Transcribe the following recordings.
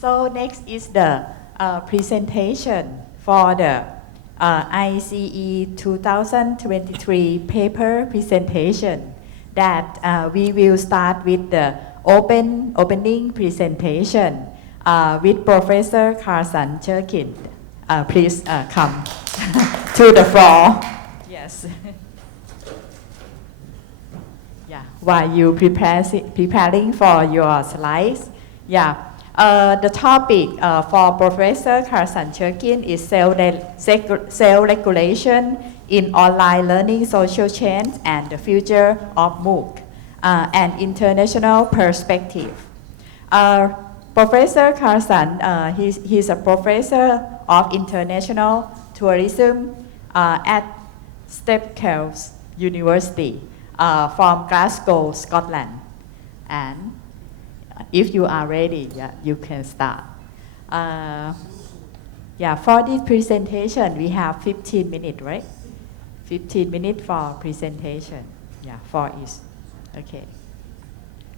So next is the presentation for the IEC 2023 paper presentation that we will start with the opening presentation with Professor Carson Cherkin. Please come to the floor. Yes. Yeah. While you preparing for your slides, yeah. The topic for Professor Carson Cherkin is self-regulation in online learning, social change, and the future of MOOC, an international perspective. Professor Carson, he's a professor of international tourism at Stepkel's University from Glasgow, Scotland. And if you are ready, yeah, you can start. Yeah, for this presentation, we have 15 minutes, right? 15 minutes for presentation. Yeah, for each. Okay.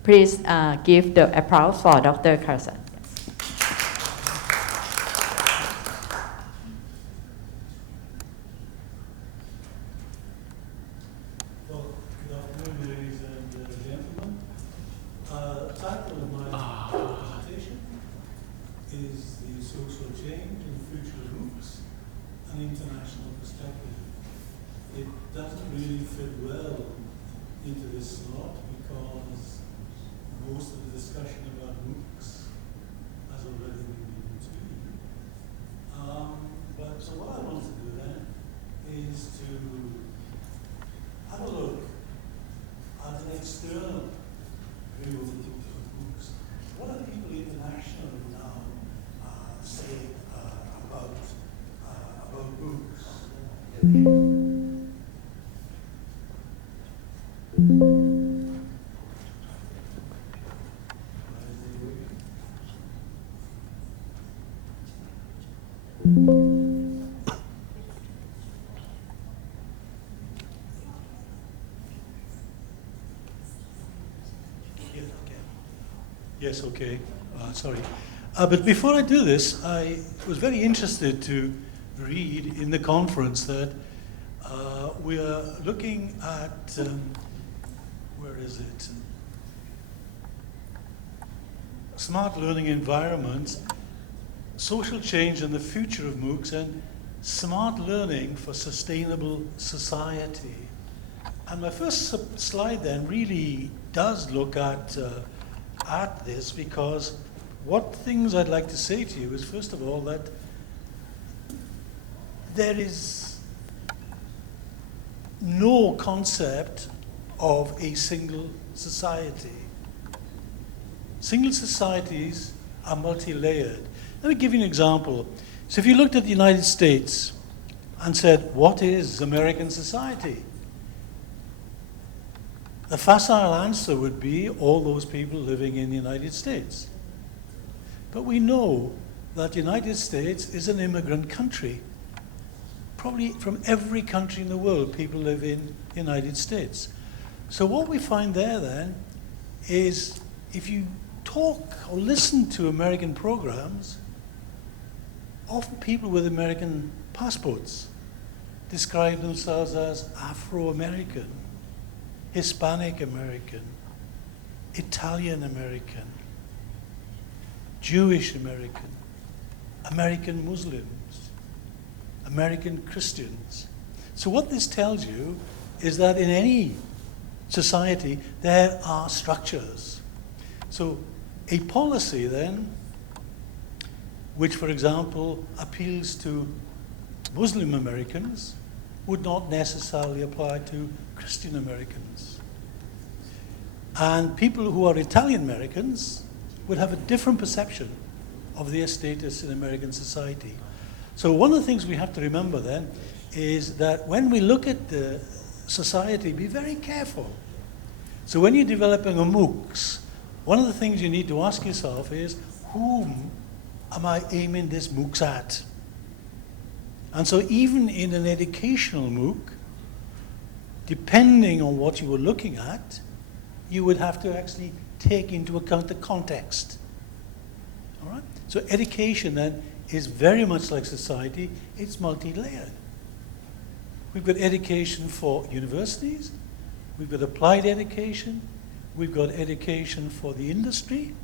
Please give the applause for Dr. Carson. Yes, okay. Sorry. But before I do this, I was very interested to read in the conference that we are looking at, where is it? Smart learning environments, social change and the future of MOOCs, and smart learning for sustainable society. And my first slide then really does look at this, because what things I'd like to say to you is, first of all, that there is no concept of a single society. Single societies are multi-layered. Let me give you an example. So if you looked at the United States and said, what is American society? The facile answer would be all those people living in the United States. But we know that the United States is an immigrant country. Probably from every country in the world, people live in the United States. So what we find there then is, if you talk or listen to American programs, often people with American passports describe themselves as Afro-American, Hispanic American, Italian American, Jewish American, American Muslims, American Christians. So what this tells you is that in any society there are structures. So a policy then, which for example appeals to Muslim Americans, would not necessarily apply to Christian Americans. And people who are Italian Americans would have a different perception of their status in American society. So one of the things we have to remember then is that when we look at the society, be very careful. So when you're developing a MOOCs, one of the things you need to ask yourself is, whom am I aiming this MOOCs at? And so even in an educational MOOC, depending on what you were looking at, you would have to actually take into account the context. All right? So education then is very much like society. It's multi-layered. We've got education for universities. We've got applied education. We've got education for the industry.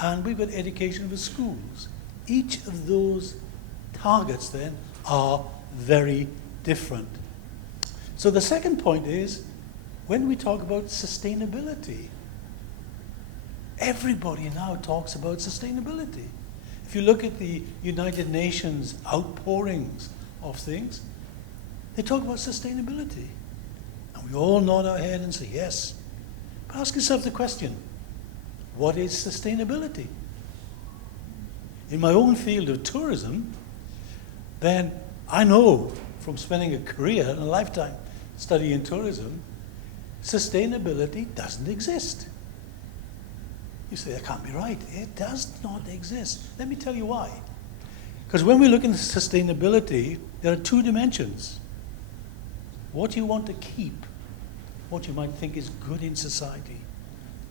And we've got education for schools. Each of those targets then are very different. So the second point is, when we talk about sustainability, everybody now talks about sustainability. If you look at the United Nations outpourings of things, they talk about sustainability. And we all nod our head and say, yes. But ask yourself the question, what is sustainability? In my own field of tourism, then I know from spending a career and a lifetime studying tourism, sustainability doesn't exist. You say, that can't be right. It does not exist. Let me tell you why. Because when we look into sustainability, there are two dimensions. What you want to keep, what you might think is good in society,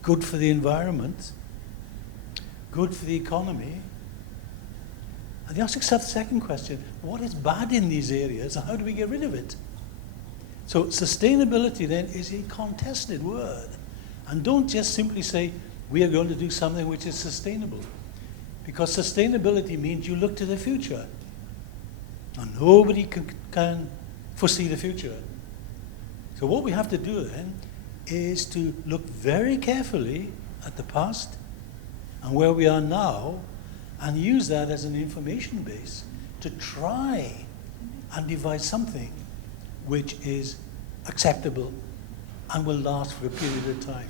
good for the environment, good for the economy. And you ask yourself the second question, what is bad in these areas and how do we get rid of it? So sustainability then is a contested word. And don't just simply say, we are going to do something which is sustainable. Because sustainability means you look to the future. And nobody can foresee the future. So what we have to do then is to look very carefully at the past and where we are now and use that as an information base to try and devise something which is acceptable and will last for a period of time.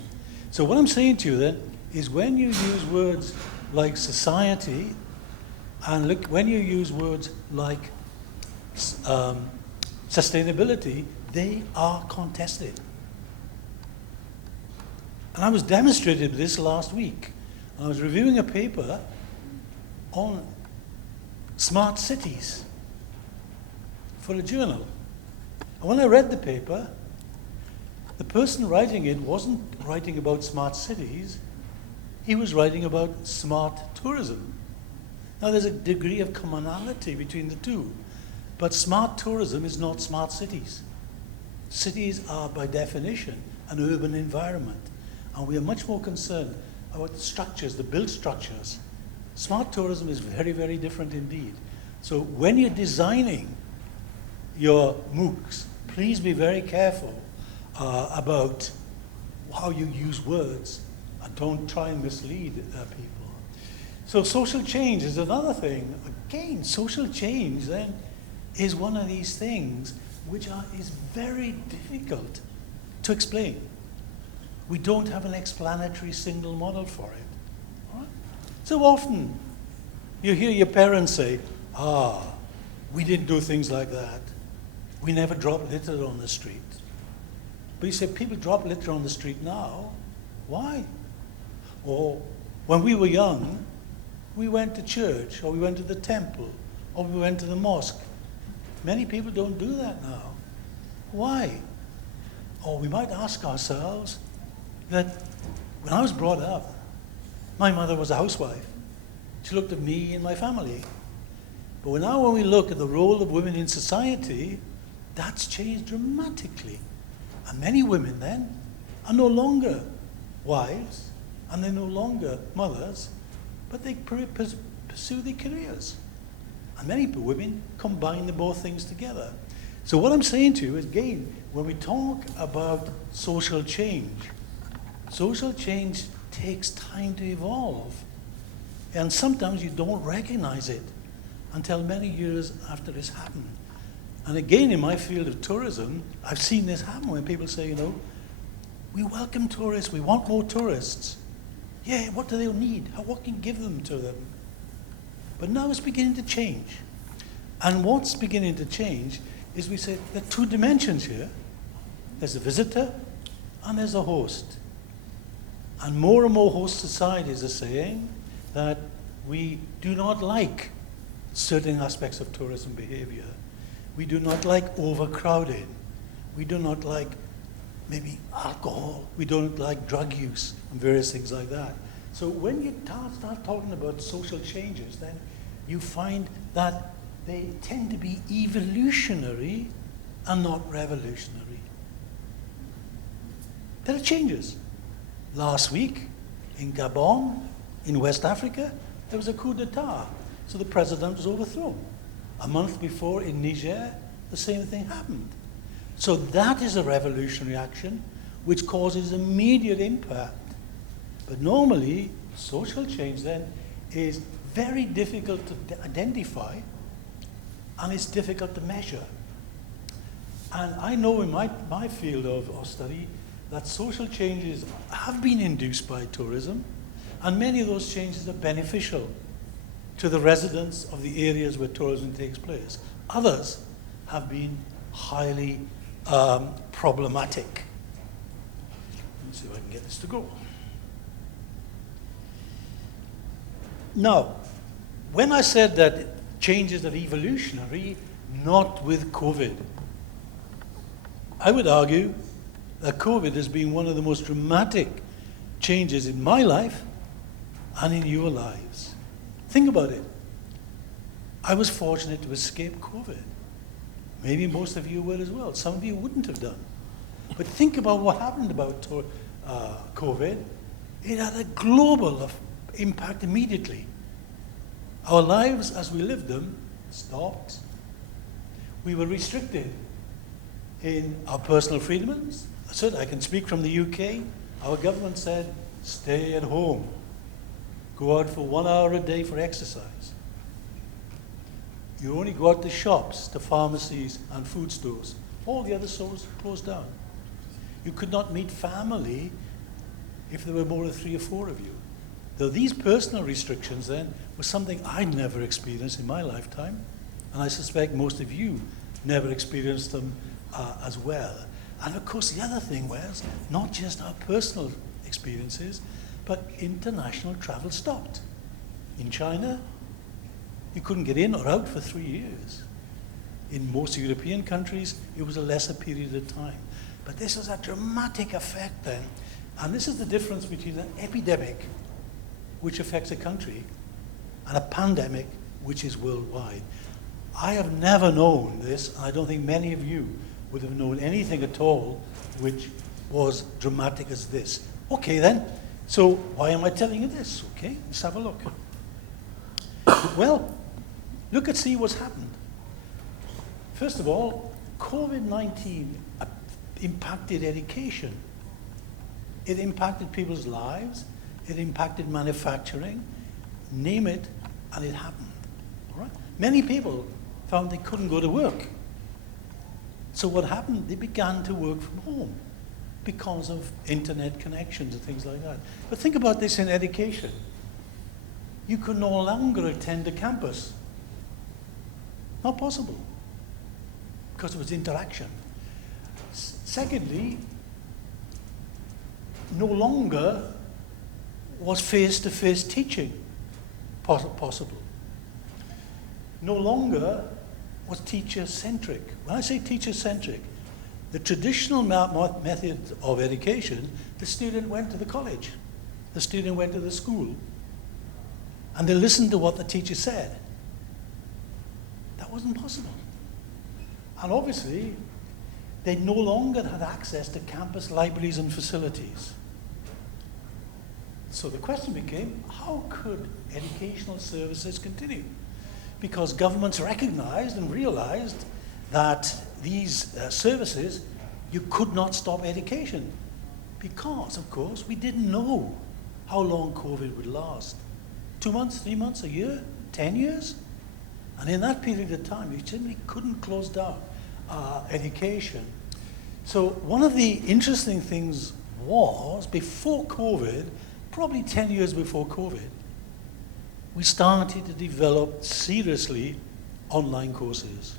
So what I'm saying to you then is when you use words like society and look, when you use words like sustainability, they are contested. And I was demonstrated this last week. I was reviewing a paper on smart cities for a journal. And when I read the paper, the person writing it wasn't writing about smart cities, he was writing about smart tourism. Now there's a degree of commonality between the two, but smart tourism is not smart cities. Cities are by definition an urban environment, and we are much more concerned about the structures, the built structures. Smart tourism is very, very different indeed. So when you're designing your MOOCs, please be very careful about how you use words and don't try and mislead people. So social change is another thing. Again, social change then is one of these things which is very difficult to explain. We don't have an explanatory single model for it. All right? So often you hear your parents say, we didn't do things like that. We never dropped litter on the street. But you say, people drop litter on the street now. Why? Or when we were young, we went to church, or we went to the temple, or we went to the mosque. Many people don't do that now. Why? Or we might ask ourselves that when I was brought up, my mother was a housewife. She looked at me and my family. But now when we look at the role of women in society, that's changed dramatically. And many women then are no longer wives, and they're no longer mothers, but they pursue their careers. And many women combine the both things together. So what I'm saying to you is, again, when we talk about social change takes time to evolve. And sometimes you don't recognize it until many years after it's happened. And again, in my field of tourism, I've seen this happen when people say, we welcome tourists, we want more tourists. Yeah, what do they need? What can give them to them? But now it's beginning to change. And what's beginning to change is we say there are two dimensions here. There's a visitor and there's a host. And more host societies are saying that we do not like certain aspects of tourism behavior. We do not like overcrowding. We do not like maybe alcohol. We don't like drug use and various things like that. So when you start talking about social changes, then you find that they tend to be evolutionary and not revolutionary. There are changes. Last week, in Gabon, in West Africa, there was a coup d'etat. So the president was overthrown. A month before, in Niger, the same thing happened. So that is a revolutionary action which causes immediate impact. But normally, social change then is very difficult to identify, and it's difficult to measure. And I know in my field of study that social changes have been induced by tourism, and many of those changes are beneficial to the residents of the areas where tourism takes place. Others have been highly problematic. Let's see if I can get this to go. Now, when I said that changes are evolutionary, not with COVID, I would argue that COVID has been one of the most dramatic changes in my life and in your lives. Think about it. I was fortunate to escape COVID. Maybe most of you were as well. Some of you wouldn't have done. But think about what happened about COVID. It had a global impact immediately. Our lives as we lived them stopped. We were restricted in our personal freedoms. I can speak from the UK. Our government said, stay at home. Go out for 1 hour a day for exercise. You only go out to shops, to pharmacies and food stores. All the other stores closed down. You could not meet family if there were more than 3 or 4 of you. Though these personal restrictions then were something I'd never experienced in my lifetime, and I suspect most of you never experienced them as well. And of course the other thing was not just our personal experiences, but international travel stopped. In China, you couldn't get in or out for 3 years. In most European countries, it was a lesser period of time. But this was a dramatic effect then. And this is the difference between an epidemic, which affects a country, and a pandemic, which is worldwide. I have never known this, and I don't think many of you would have known anything at all which was dramatic as this. Okay then, so why am I telling you this? Okay, let's have a look. Well, look and see what's happened. First of all, COVID-19 impacted education. It impacted people's lives. It impacted manufacturing. Name it, and it happened. All right? Many people found they couldn't go to work. So what happened? They began to work from home because of internet connections and things like that. But think about this in education. You could no longer attend a campus. Not possible, because it was interaction. Secondly, no longer was face-to-face teaching possible. No longer was teacher-centric. When I say teacher-centric, the traditional method of education, the student went to the college, the student went to the school, and they listened to what the teacher said. That wasn't possible. And obviously, they no longer had access to campus libraries and facilities. So the question became, how could educational services continue? Because governments recognized and realized that these services, you could not stop education. Because, of course, we didn't know how long COVID would last. 2 months, 3 months, a year, 10 years? And in that period of time, you simply couldn't close down education. So one of the interesting things was, before COVID, probably 10 years before COVID, we started to develop seriously online courses.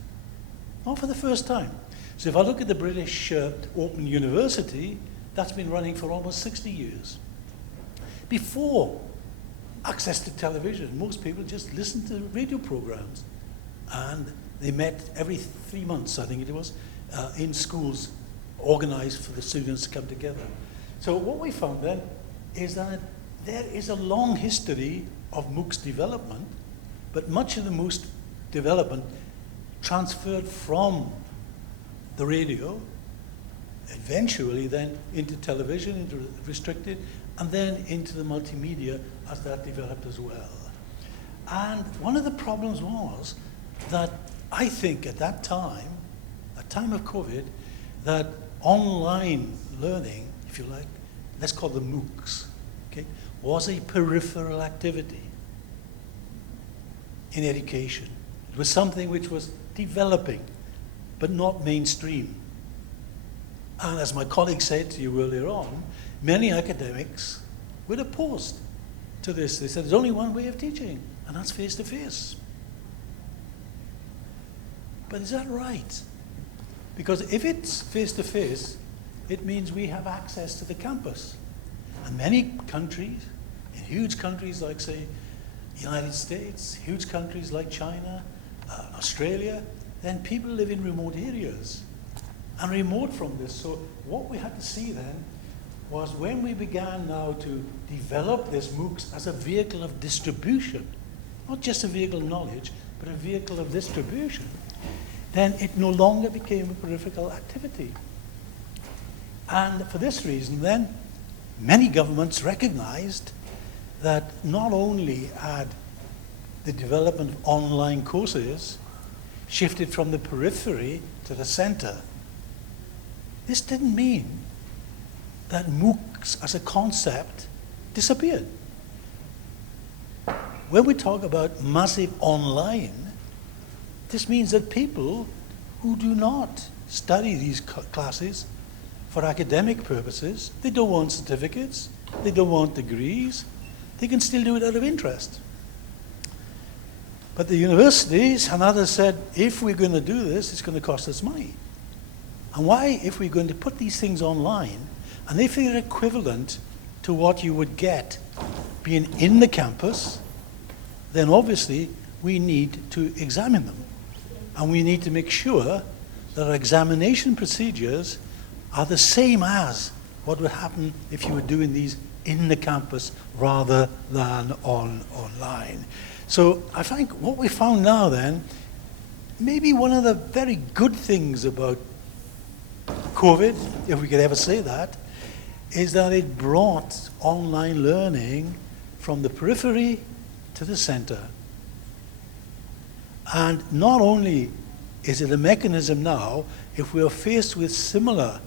Not for the first time. So if I look at the British Open University, that's been running for almost 60 years. Before access to television, most people just listened to radio programs. And they met every 3 months, I think it was, in schools organized for the students to come together. So what we found then is that there is a long history of MOOC's development, but much of the MOOC's development transferred from the radio, eventually then into television, into restricted, and then into the multimedia as that developed as well. And one of the problems was that I think at that time of COVID, that online learning, if you like, let's call them MOOCs, okay, was a peripheral activity in education. It was something which was developing, but not mainstream. And as my colleague said to you earlier on, many academics were opposed to this. They said there's only one way of teaching, and that's face-to-face. But is that right? Because if it's face-to-face, it means we have access to the campus. And many countries, in huge countries like, say, the United States, huge countries like China, Australia, then people live in remote areas and remote from this. So what we had to see then was when we began now to develop this MOOCs as a vehicle of distribution, not just a vehicle of knowledge, but a vehicle of distribution, then it no longer became a peripheral activity. And for this reason then, many governments recognized that not only had the development of online courses shifted from the periphery to the center, this didn't mean that MOOCs as a concept disappeared. When we talk about massive online, this means that people who do not study these classes for academic purposes, they don't want certificates, they don't want degrees, they can still do it out of interest. But the universities and others said, if we're going to do this, it's going to cost us money. And why, if we're going to put these things online, and if they're equivalent to what you would get being in the campus, then obviously we need to examine them. And we need to make sure that our examination procedures are the same as what would happen if you were doing these in the campus rather than online. So I think what we found now then, maybe one of the very good things about COVID, if we could ever say that, is that it brought online learning from the periphery to the center. And not only is it a mechanism now, if we are faced with similar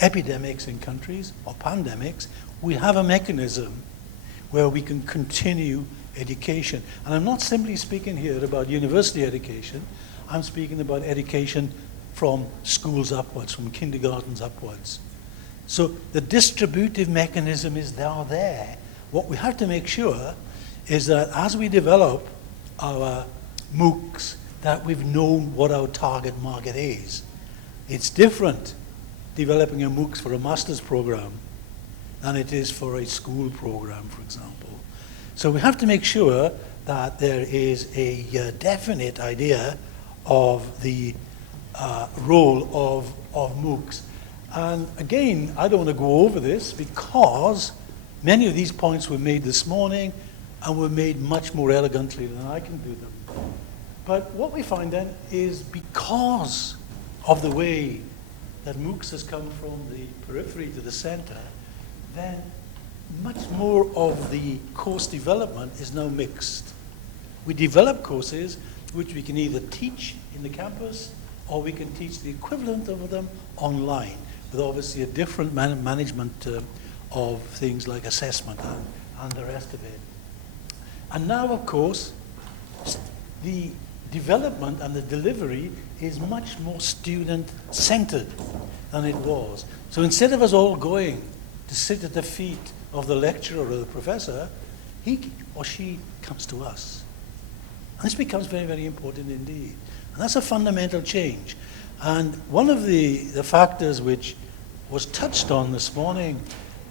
epidemics in countries or pandemics, we have a mechanism where we can continue education. And I'm not simply speaking here about university education, I'm speaking about education from schools upwards, from kindergartens upwards. So the distributive mechanism is now there. What we have to make sure is that as we develop our MOOCs, that we've known what our target market is. It's different developing a MOOCs for a master's program than it is for a school program, for example. So we have to make sure that there is a definite idea of the role of MOOCs. And again, I don't want to go over this because many of these points were made this morning and were made much more elegantly than I can do them. But what we find then is because of the way that MOOCs has come from the periphery to the center, then much more of the course development is now mixed. We develop courses which we can either teach in the campus or we can teach the equivalent of them online, with obviously a different management of things like assessment and the rest of it. And now, of course, the development and the delivery is much more student-centered than it was. So instead of us all going to sit at the feet of the lecturer or the professor, he or she comes to us. And this becomes very, very important indeed. And that's a fundamental change. And one of the factors which was touched on this morning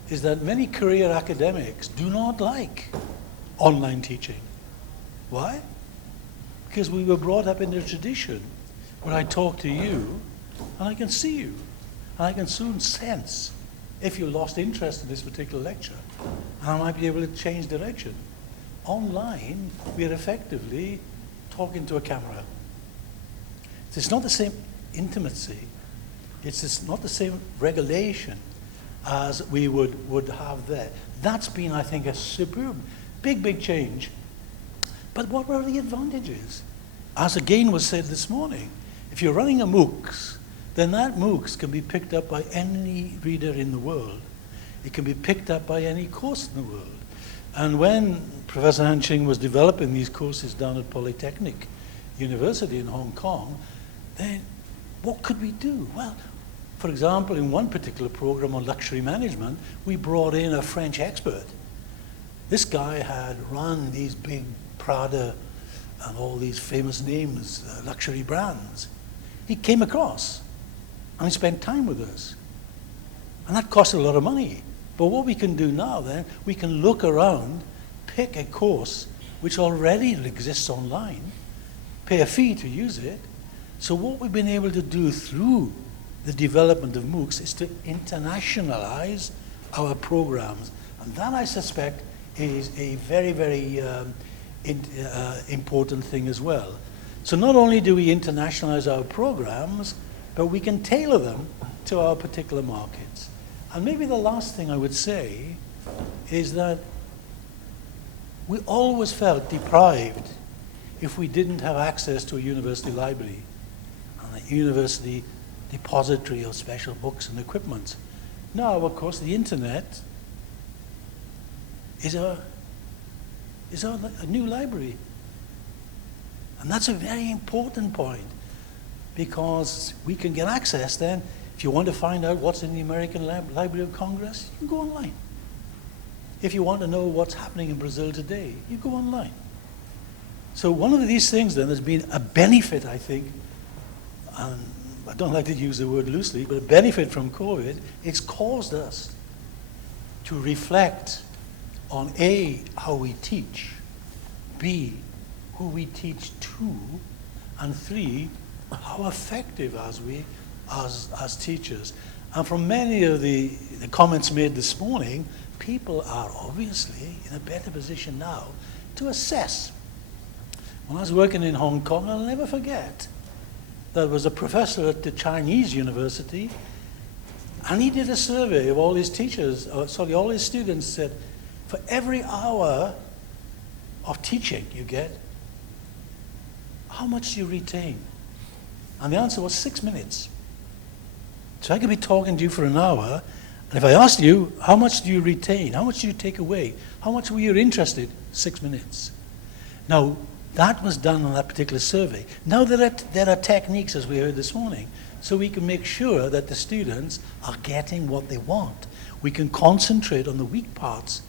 is that many career academics do not like online teaching. Why? Because we were brought up in a tradition where I talk to you and I can see you and I can soon sense if you lost interest in this particular lecture, and I might be able to change direction. Online, we are effectively talking to a camera. It's not the same intimacy, it's not the same regulation as we would have there. That's been, I think, a superb, big change. But what were the advantages? As again was said this morning, if you're running a MOOCs, then that MOOCs can be picked up by any reader in the world. It can be picked up by any course in the world. And when Professor Han Ching was developing these courses down at Polytechnic University in Hong Kong, then what could we do? Well, for example, in one particular program on luxury management, we brought in a French expert. This guy had run these big Prada and all these famous names, luxury brands. He came across and he spent time with us. And that cost a lot of money. But what we can do now then, we can look around, pick a course which already exists online, pay a fee to use it. So what we've been able to do through the development of MOOCs is to internationalize our programs. And that, I suspect, is a very important thing as well. So not only do we internationalize our programs, but we can tailor them to our particular markets. And maybe the last thing I would say is that we always felt deprived if we didn't have access to a university library and a university depository of special books and equipment. Now, of course, the internet is a new library. And that's a very important point, because we can get access then. If you want to find out what's in the American Library of Congress, you can go online. If you want to know what's happening in Brazil today, you go online. So one of these things then has been a benefit, I think, and I don't like to use the word loosely, but a benefit from COVID. It's caused us to reflect on A, how we teach, B, who we teach to, and 3, how effective as teachers. And from many of the comments made this morning, people are obviously in a better position now to assess. When I was working in Hong Kong, I'll never forget, there was a professor at the Chinese university, and he did a survey of all his teachers, all his students, said, for every hour of teaching you get, how much do you retain? And the answer was 6 minutes. So I could be talking to you for an hour, and if I asked you, how much do you retain? How much do you take away? How much were you interested? 6 minutes. Now, that was done on that particular survey. Now there are techniques, as we heard this morning, so we can make sure that the students are getting what they want. We can concentrate on the weak parts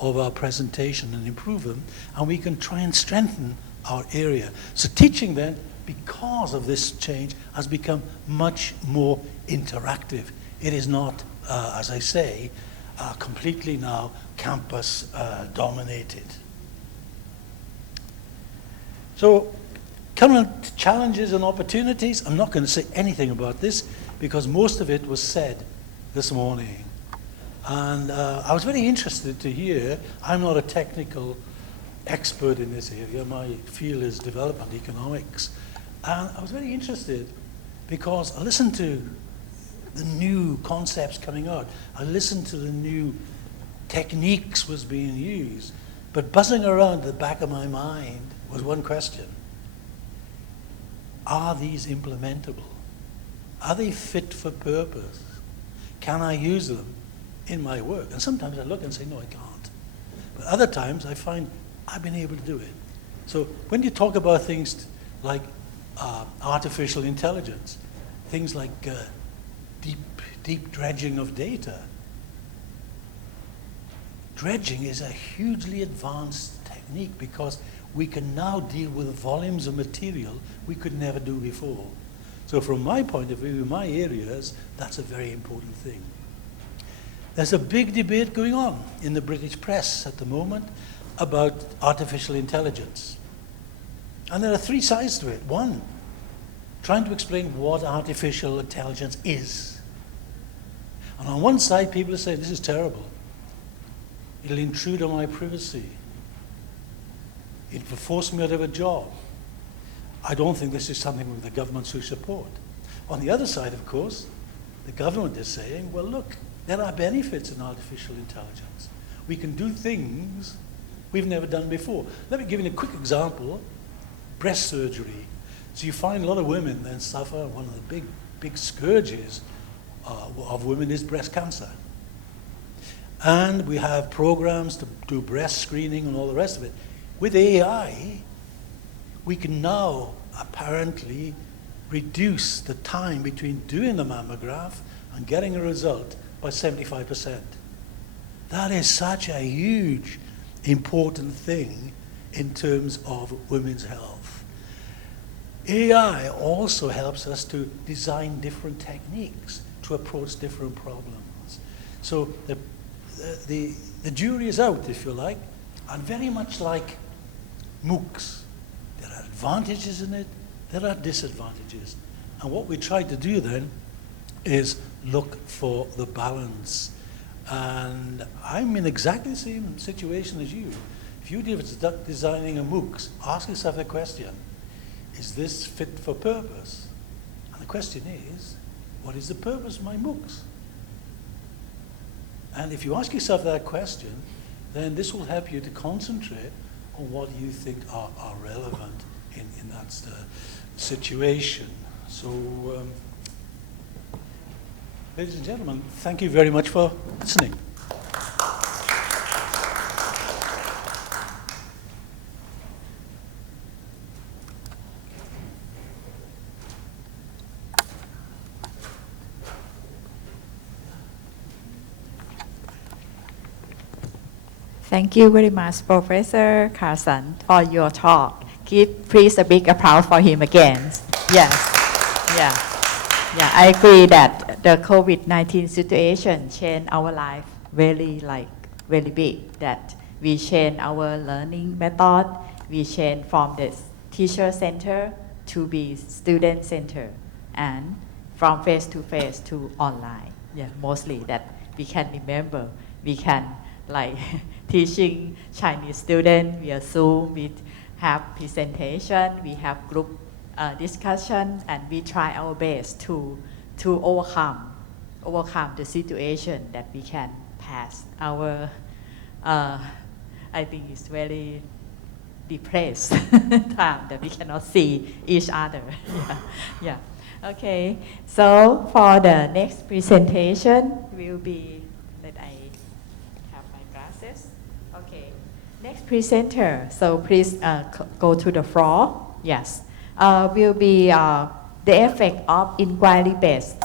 of our presentation and improve them, and we can try and strengthen our area. So teaching then, because of this change, has become much more interactive. It is not, as I say, completely now campus dominated. So current challenges and opportunities, I'm not going to say anything about this because most of it was said this morning. And I was very interested to hear, I'm not a technical expert in this area, my field is development economics. And I was very interested because I listened to the new concepts coming out. I listened to the new techniques was being used. But buzzing around the back of my mind was one question. Are these implementable? Are they fit for purpose? Can I use them in my work? And sometimes I look and say, no, I can't. But other times I find I've been able to do it. So when you talk about things like artificial intelligence, things like deep dredging of data, dredging is a hugely advanced technique because we can now deal with volumes of material we could never do before. So from my point of view, in my areas, that's a very important thing. There's a big debate going on in the British press at the moment about artificial intelligence. And there are 3 sides to it. One, trying to explain what artificial intelligence is. And on one side, people are saying, this is terrible. It'll intrude on my privacy. It will force me out of a job. I don't think this is something the government should support. On the other side, of course, the government is saying, well, look, there are benefits in artificial intelligence. We can do things we've never done before. Let me give you a quick example. Breast surgery. So you find a lot of women then suffer. One of the big scourges of women is breast cancer. And we have programs to do breast screening and all the rest of it. With AI, we can now apparently reduce the time between doing the mammograph and getting a result by 75%. That is such a huge, important thing in terms of women's health. AI also helps us to design different techniques to approach different problems. So the jury is out, if you like, and very much like MOOCs. There are advantages in it, there are disadvantages. And what we try to do then is look for the balance. And I'm in exactly the same situation as you. If you're designing a MOOC, ask yourself the question, is this fit for purpose? And the question is, what is the purpose of my MOOCs? And if you ask yourself that question, then this will help you to concentrate on what you think are relevant in that situation. So, ladies and gentlemen, thank you very much for listening. Thank you very much, Professor Carson, for your talk. Give please a big applause for him again. Yes, yeah, I agree that the COVID-19 situation changed our life very big. That we change our learning method. We change from the teacher center to be student center, and from face to face to online. Yeah, mostly that we can remember. We can teaching Chinese students via Zoom. We have presentation, we have group discussion, and we try our best to overcome the situation that we can pass our. I think it's very depressed time that we cannot see each other. yeah. Okay. So for the next presentation will be. Okay, next presenter. So please go to the floor. Yes, will be the effect of inquiry-based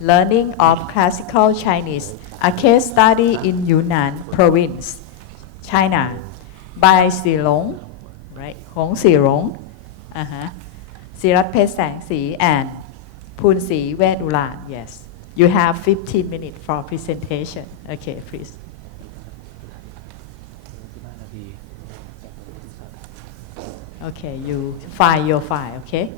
learning of classical Chinese, a case study in Yunnan province, China, by Silong, right? Hong Silong, Sirat Phet Sang Si and Poon Si Vedulan. Yes, you have 15 minutes for presentation. Okay, please. Okay, you file your file, okay?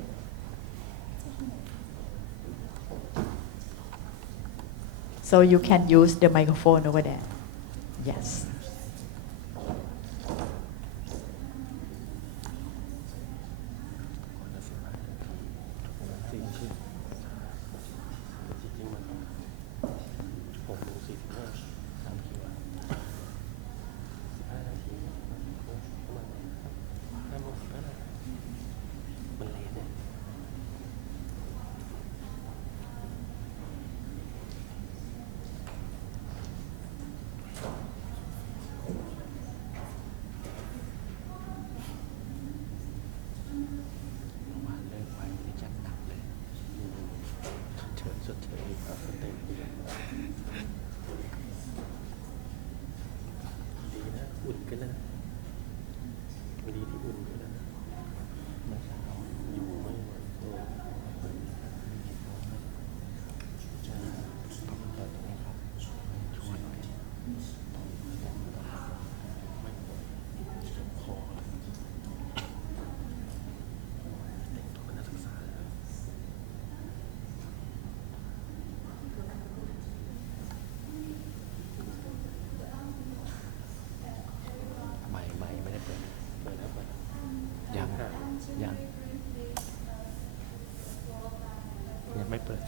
So you can use the microphone over there. Yes.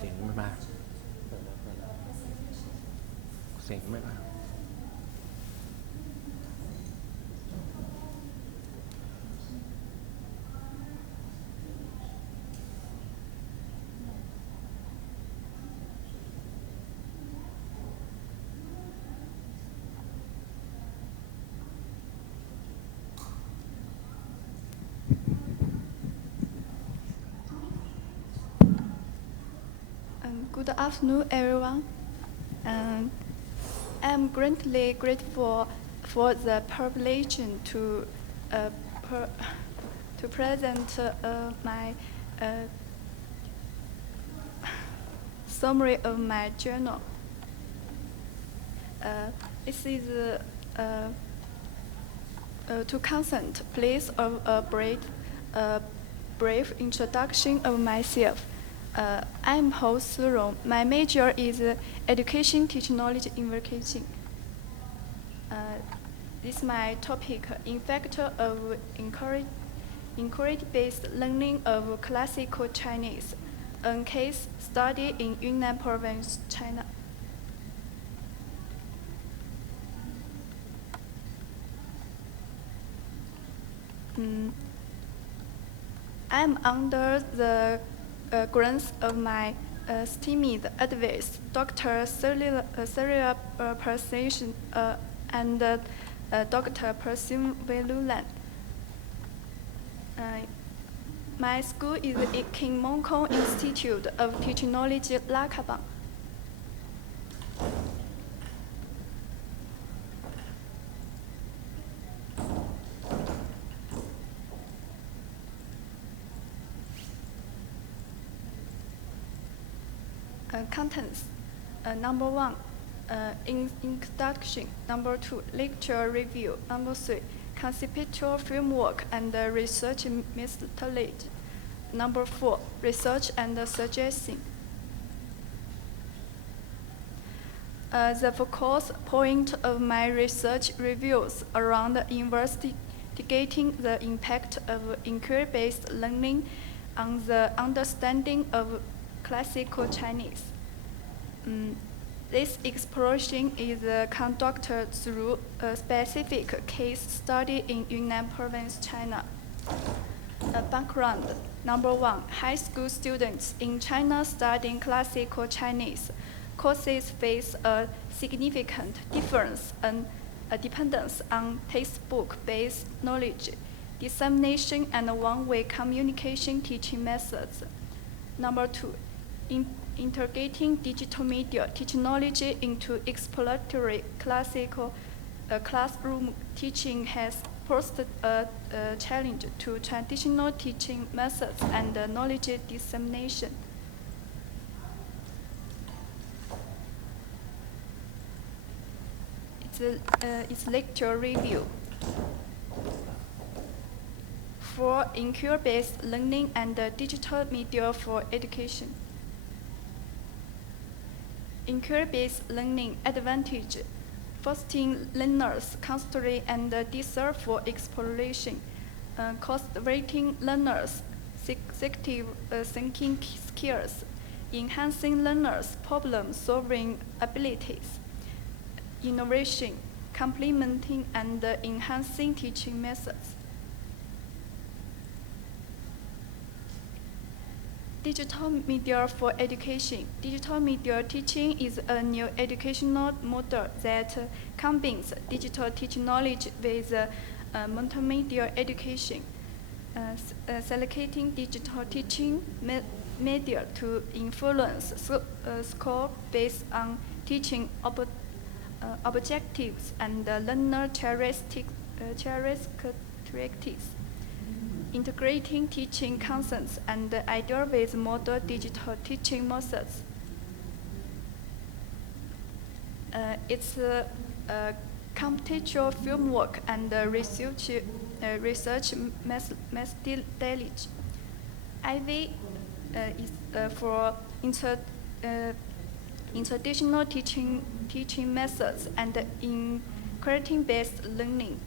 สียงไม่มาเสียงไม่มา Good afternoon, everyone. I'm greatly grateful for the privilege to present my summary of my journal. This is to consent, please a brief introduction of myself. I'm Ho Surong. My major is education, technology, invocation. This is my topic, in factor of inquiry-based learning of classical Chinese, a case study in Yunnan province, China. I'm under the grants of my esteemed advice, Dr. Celia Persian and Dr. Persim Velulan. My school is King Mong Kong Institute of Technology, Lakabang. Contents. Number 1, introduction. Number 2, lecture review. Number 3, conceptual framework and research methodology. Number 4, research and suggestion. The focus point of my research reviews around investigating the impact of inquiry-based learning on the understanding of classical Chinese. This exploration is conducted through a specific case study in Yunnan province, China. Background. Number 1, high school students in China studying classical Chinese courses face a significant difference and a dependence on textbook-based knowledge, dissemination, and one-way communication teaching methods. Number 2, integrating digital media technology into exploratory classical classroom teaching has posed a challenge to traditional teaching methods and knowledge dissemination. It's lecture review. For inquiry-based learning and digital media for education. Inquiry-based learning advantage, fostering learners constantly and desire for exploration, cultivating learners' executive thinking skills, enhancing learners' problem-solving abilities, innovation, complementing and enhancing teaching methods. Digital media for education. Digital media teaching is a new educational model that combines digital teaching knowledge with multimedia education, selecting digital teaching media to influence score based on teaching objectives and learner characteristics. Integrating teaching concepts and ideas with modern digital teaching methods. It's a computational framework and research methodology. IV is for traditional teaching methods and inquiry-based learning.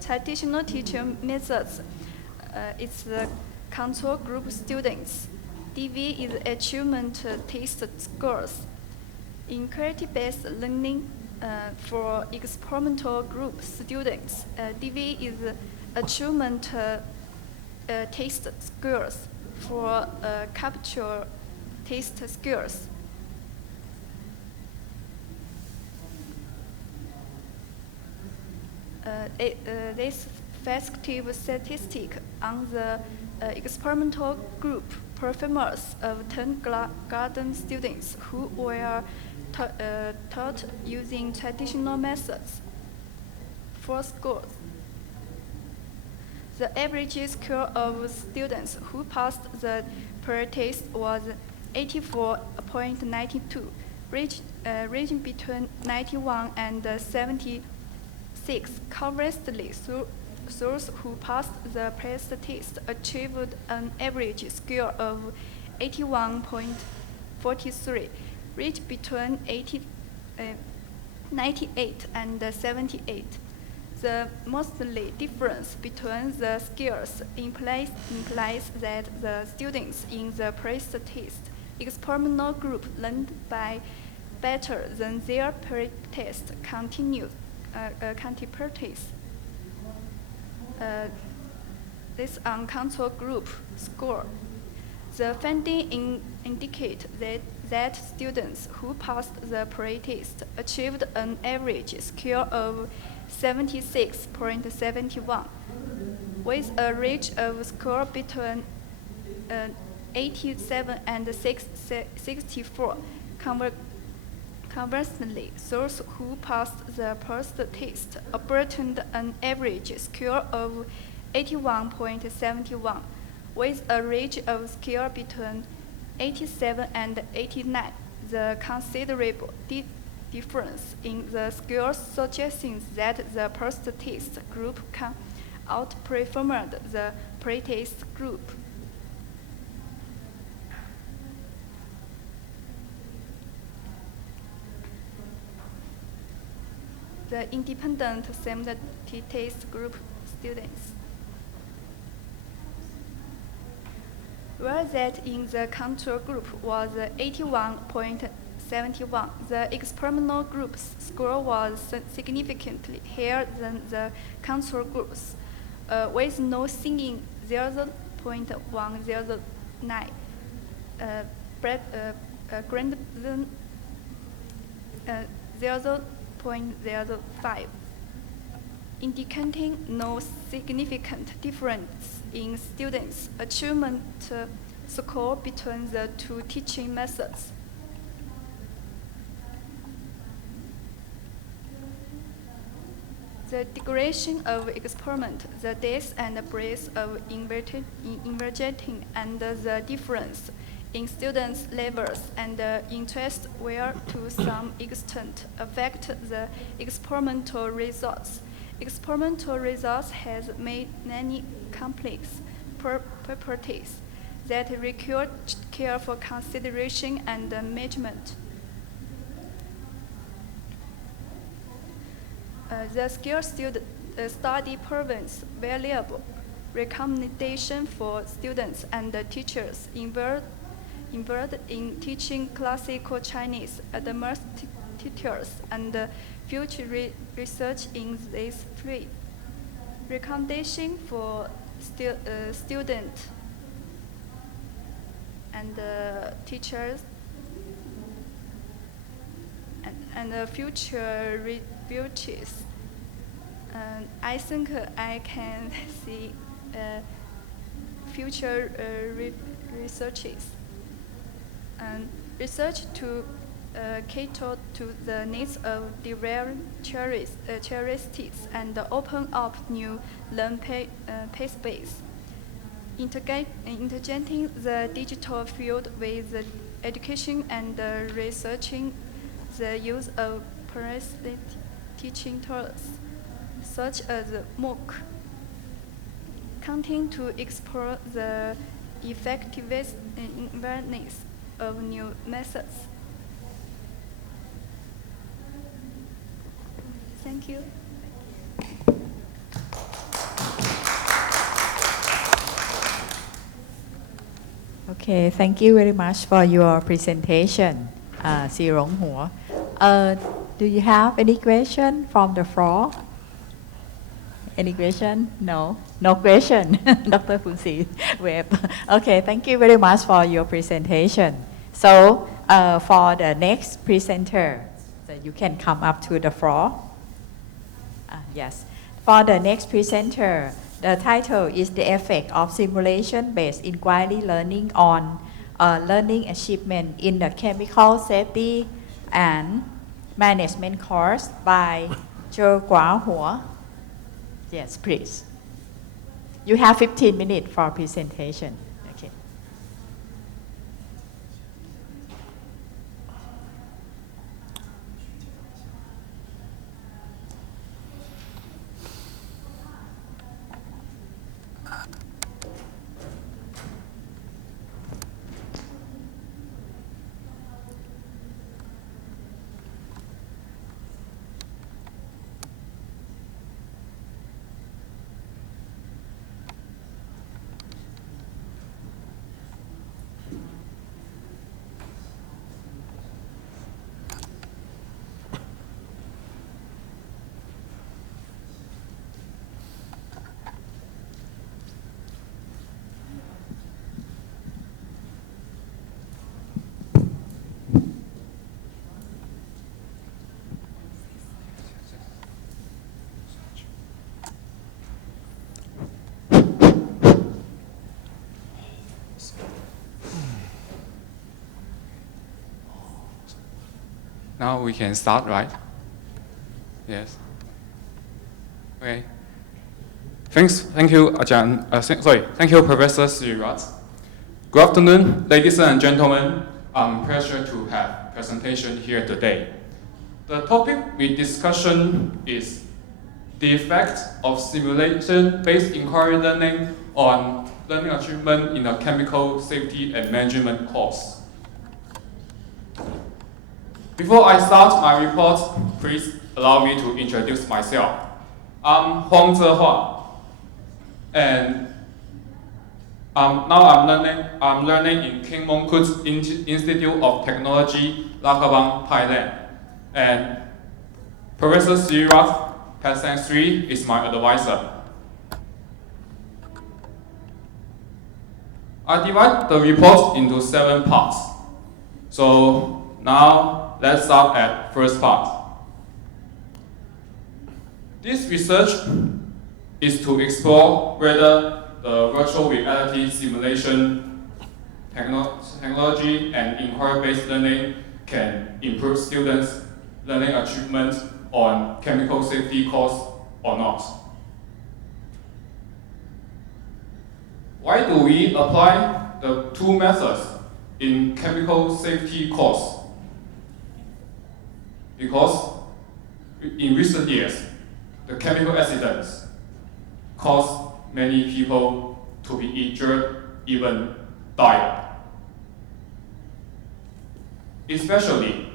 Traditional teaching methods it's control group students. DV is achievement test scores. In quality-based learning for experimental group students, DV is achievement test scores for capture test scores. This effective statistic on the experimental group performance of 10 garden students who were taught using traditional methods. 4 scores. The average score of students who passed the pre-test was 84.92, ranging between 91 and 76. Conversely, those who passed the pre-test achieved an average score of 81.43, ranged between 98 and 78. The mostly difference between the scores implies that the students in the pre-test experimental group learned by better than their pre-test counterparts. This control group score. The finding indicate that students who passed the pre-test achieved an average score of 76.71, with a range of score between 87 and 64. Conversely, those who passed the first test obtained an average score of 81.71, with a range of score between 87 and 89. The considerable difference in the scores suggests that the post-test group can outperform the pre-test group. The independent test group students. Where that in the control group was 81.71, the experimental group's score was significantly higher than the control group's, with no singing 0.109, greater than 0.05, indicating no significant difference in students' achievement score between the two teaching methods. The duration of experiment, the depth and breadth of investigating, and the difference in students' levels and interest will to some extent affect the experimental results. Experimental results has many complex properties that require careful consideration and measurement. The skill study provides valuable recommendation for students and teachers involved in teaching classical Chinese, advanced tutors, and future research in this field. Recommendation for students and teachers and future researchers. I think I can see future researches and research to cater to the needs of different charities and open up new learn space. Integrating the digital field with the education and researching the use of personalized teaching tools, such as MOOC, continue to explore the effectiveness of new methods. Thank you. Okay, thank you very much for your presentation, Si Rong Hua. Do you have any question from the floor? Any question? No? No question. Dr. Punsi Web. Okay, thank you very much for your presentation. So, for the next presenter, so you can come up to the floor. Yes. For the next presenter, the title is The Effect of Simulation-Based Inquiry Learning on Learning Achievement in the Chemical Safety and Management course by Jo Gua Hua. Yes, please. You have 15 minutes for presentation. Okay. Now we can start, right? Yes. Okay. Thank you, thank you, Professor Srirat. Good afternoon, ladies and gentlemen. Pleasure to have presentation here today. The topic we discussion is the effect of simulation-based inquiry learning on learning achievement in a chemical safety and management course. Before I start my report, please allow me to introduce myself. I'm Huang Zehua, and now I'm learning in King Mongkut's Institute of Technology, Lakabang, Thailand. And Professor Srirat Pasang Sri is my advisor. I divide the report into 7 parts. So now let's start at first part. This research is to explore whether the virtual reality simulation technology and inquiry-based learning can improve students' learning achievement on chemical safety course or not. Why do we apply the 2 methods in chemical safety course? Because in recent years, the chemical accidents caused many people to be injured, even die. Especially,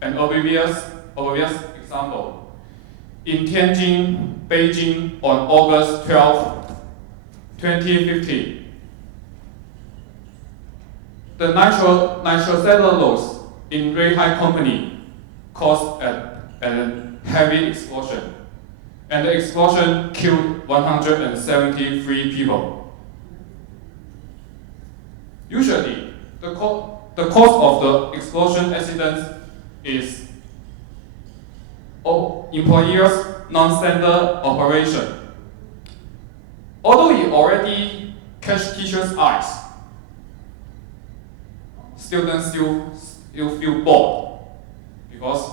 an obvious example, in Tianjin, Beijing on August 12, 2015, the nitrocellulose in Weihai company caused a heavy explosion, and the explosion killed 173 people. Usually, the cause of the explosion accidents is employer's non-standard operation. Although it already catch teachers' eyes, students still feel bored because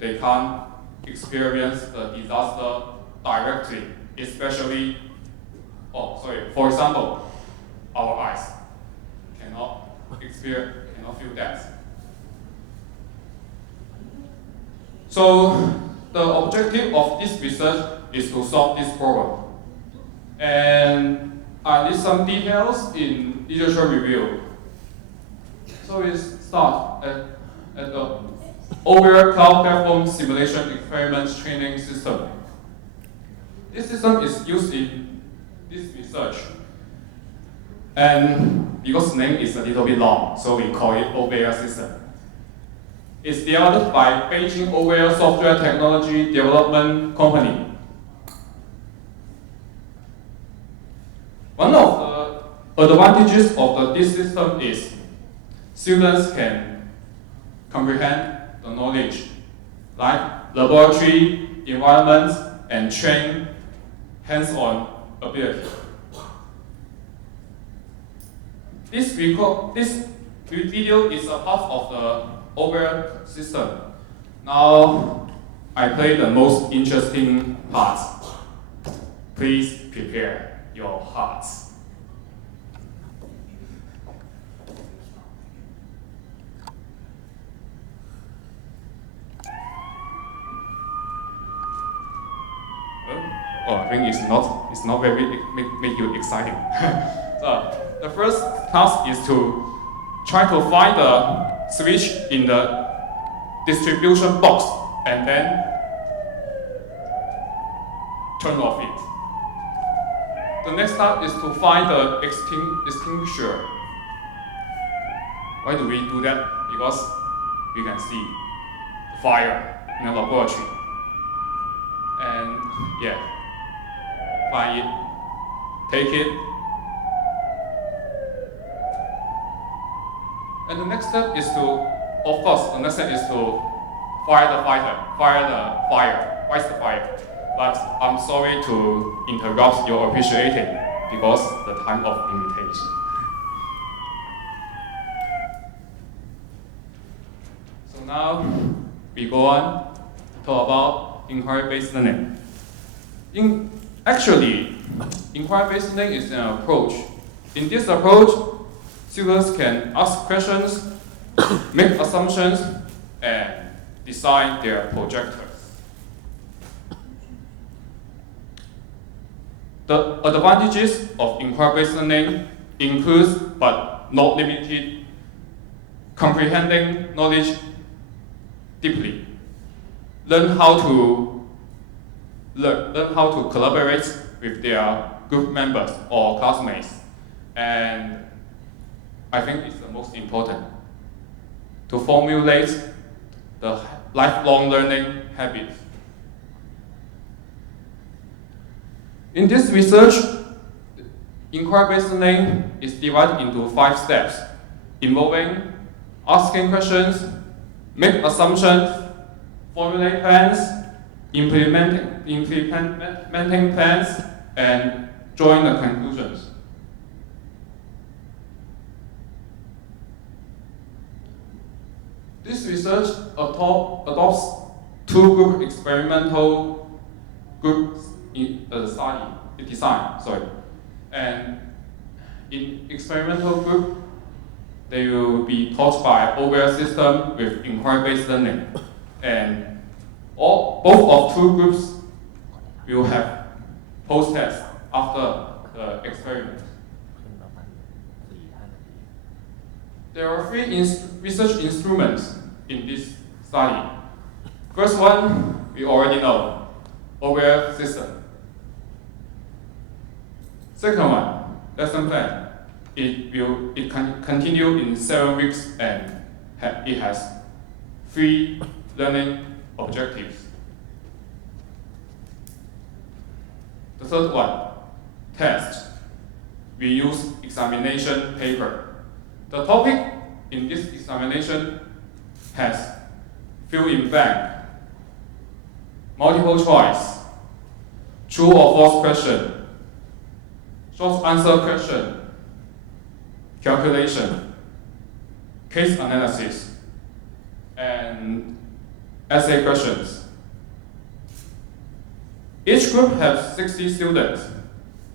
they can't experience the disaster directly, especially, for example, our eyes cannot feel that. So the objective of this research is to solve this problem. And I list some details in literature review. So we start at the Over Cloud Platform Simulation Experiments Training System. This system is used in this research. And because the name is a little bit long, so we call it OVL system. It's developed by Beijing OVL Software Technology Development Company. One of the advantages of this system is students can comprehend the knowledge, like laboratory environments, and train hands-on ability. This video is a part of the overall system. Now, I play the most interesting part. Please prepare your hearts. Oh, I think it's not very make you exciting. So the first task is to try to find the switch in the distribution box and then turn off it. The next step is to find the extinguisher. Why do we do that? Because we can see the fire in the laboratory. And yeah, find it, take it. And the next step is to, of course, the next step is to fire the fire. Why is the fire? But I'm sorry to interrupt your appreciating because the time of limitation. So now we go on to talk about inquiry-based learning. Actually, inquiry-based learning is an approach. In this approach, students can ask questions, make assumptions, and design their projectors. The advantages of inquiry-based learning includes, but not limited, comprehending knowledge deeply, learn how to collaborate with their group members or classmates, and I think it's the most important, to formulate the lifelong learning habits. In this research, inquiry-based learning is divided into 5 steps, involving asking questions, make assumptions, formulate plans, implementing plans, and drawing the conclusions. This research adopts 2 group experimental groups design. And in experimental group, they will be taught by OVL system with inquiry-based learning. And both of 2 groups will have post-tests after the experiment. There are 3 research instruments in this study. First one, we already know, OVL system. Second one, lesson plan. It can continue in 7 weeks and it has 3 learning objectives. The third one, test. We use examination paper. The topic in this examination has fill in blank, multiple choice, true or false question, short answer question, calculation, case analysis, and essay questions. Each group has 60 students,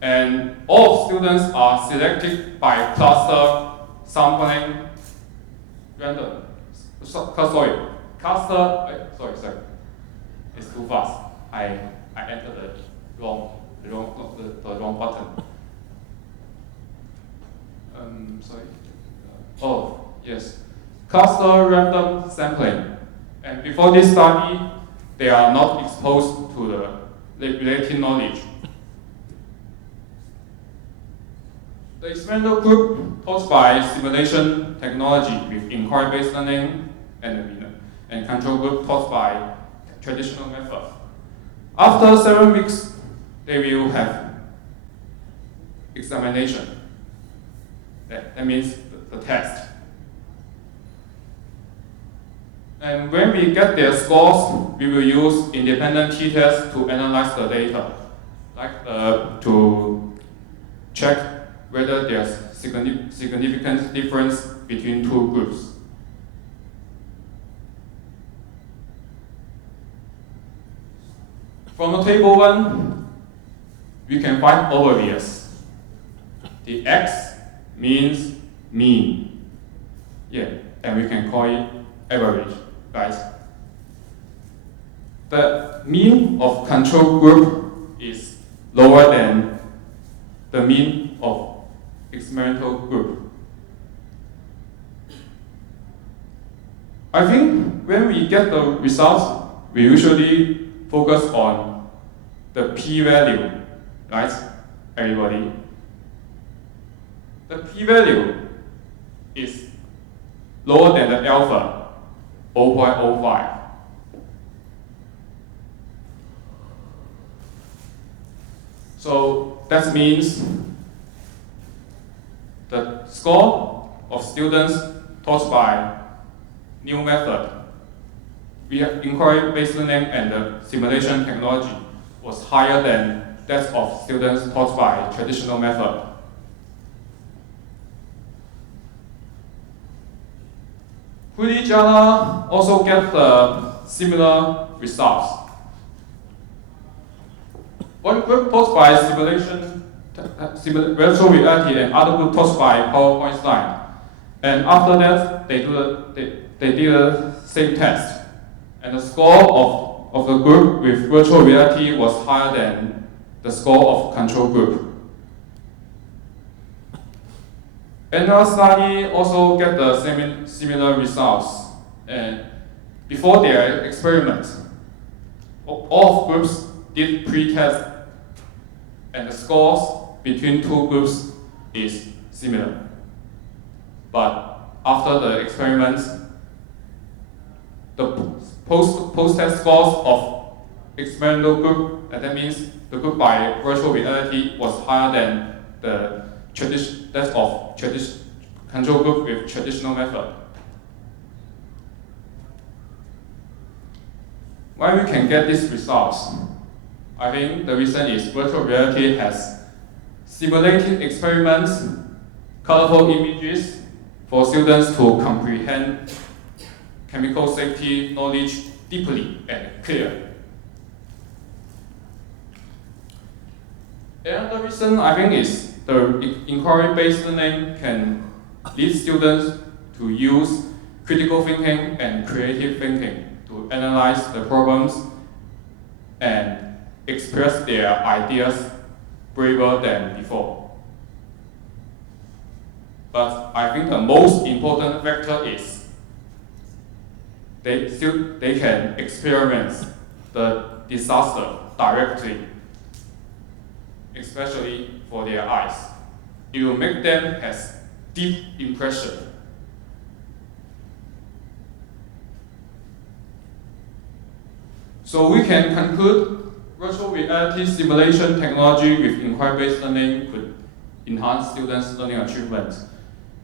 and all students are selected by cluster sampling random. Sorry, it's too fast. I entered the wrong button. Sorry. Oh, yes. Cluster random sampling. And before this study, they are not exposed to the related knowledge. The experimental group taught by simulation technology with inquiry-based learning and control group taught by traditional method. After 7 weeks, they will have examination. That means the test. And when we get their scores, we will use independent t-tests to analyze the data, like to check whether there's significant difference between two groups. From the table 1, we can find overviews. The x means mean. Yeah, and we can call it average, right? The mean of control group is lower than the mean of experimental group. I think when we get the results, we usually focus on the p-value, right, everybody? The p-value is lower than the alpha, 0.05. So that means the score of students taught by new method, inquiry-based learning and the simulation technology was higher than that of students taught by traditional method. Jana also get the similar results. One group taught by simulation, virtual reality, and other group taught by PowerPoint slide. And after that, they did the same test. And the score of the group with virtual reality was higher than the score of control group. Another study also get the similar results. And before their experiment, all groups did pre-test, and the scores between two groups is similar. But after the experiments, the post-test scores of experimental group, and that means the group by virtual reality, was higher than the control group with traditional method. Why we can get these results? I think the reason is virtual reality has simulated experiments, colorful images for students to comprehend chemical safety knowledge deeply and clearly. Another reason I think is the inquiry-based learning can lead students to use critical thinking and creative thinking to analyze the problems and express their ideas braver than before. But I think the most important factor is they can experience the disaster directly, especially for their eyes. It will make them have deep impression. So we can conclude virtual reality simulation technology with inquiry-based learning could enhance students' learning achievement.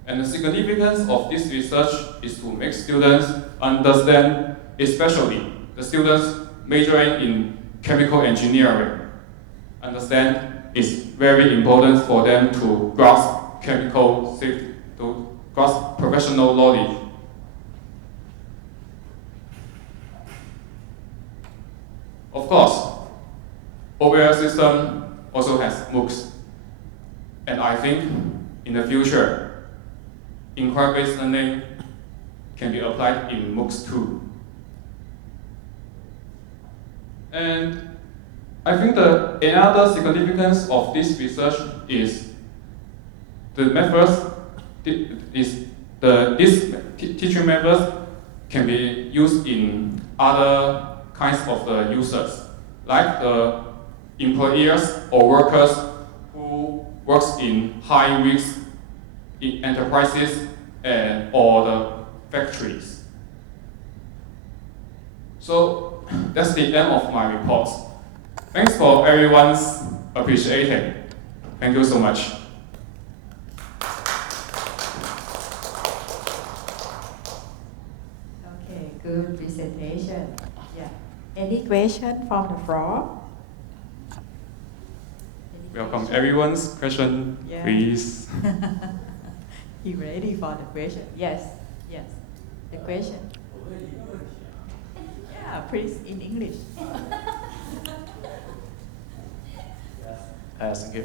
And the significance of this research is to make students understand, especially the students majoring in chemical engineering, understand it's very important for them to grasp chemical safety, to grasp professional knowledge. Of course, OER system also has MOOCs. And I think in the future, inquiry-based learning can be applied in MOOCs too. And I think another significance of this research is the methods, these teaching methods can be used in other kinds of the users, like the employers or workers who works in high risk in enterprises and or the factories. So that's the end of my report. Thanks for everyone's appreciating. Thank you so much. Okay, good presentation. Yeah. Any question from the floor? Any Welcome question? everyone's question, Yeah. please. You ready for the question? Yes, yes. The question. Yeah, please in English. Thank you.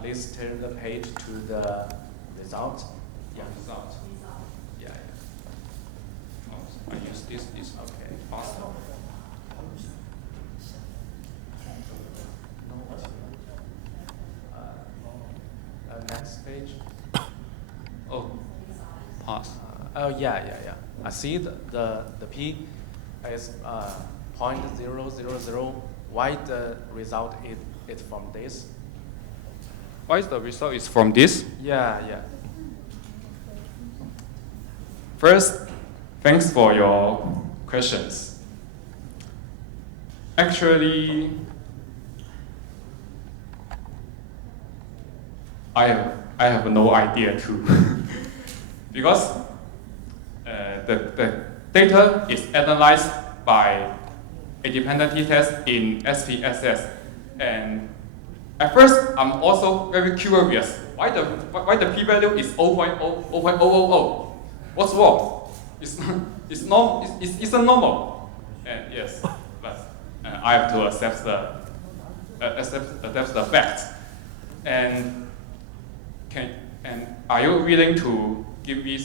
Please turn the page to the result. Yeah, result. Yeah. Oh, I use this Okay. faster. Next page. Oh, pause. Yeah. I see the P is 0.000. Why the result is from this? Why is the result is from this? Yeah. First, thanks for your questions. Actually, I have no idea too, because the data is analyzed by a dependency test in SPSS, and at first I'm also very curious why the p-value is 0.000. What's wrong? It's normal. And yes, but I have to accept the fact. And are you willing to give us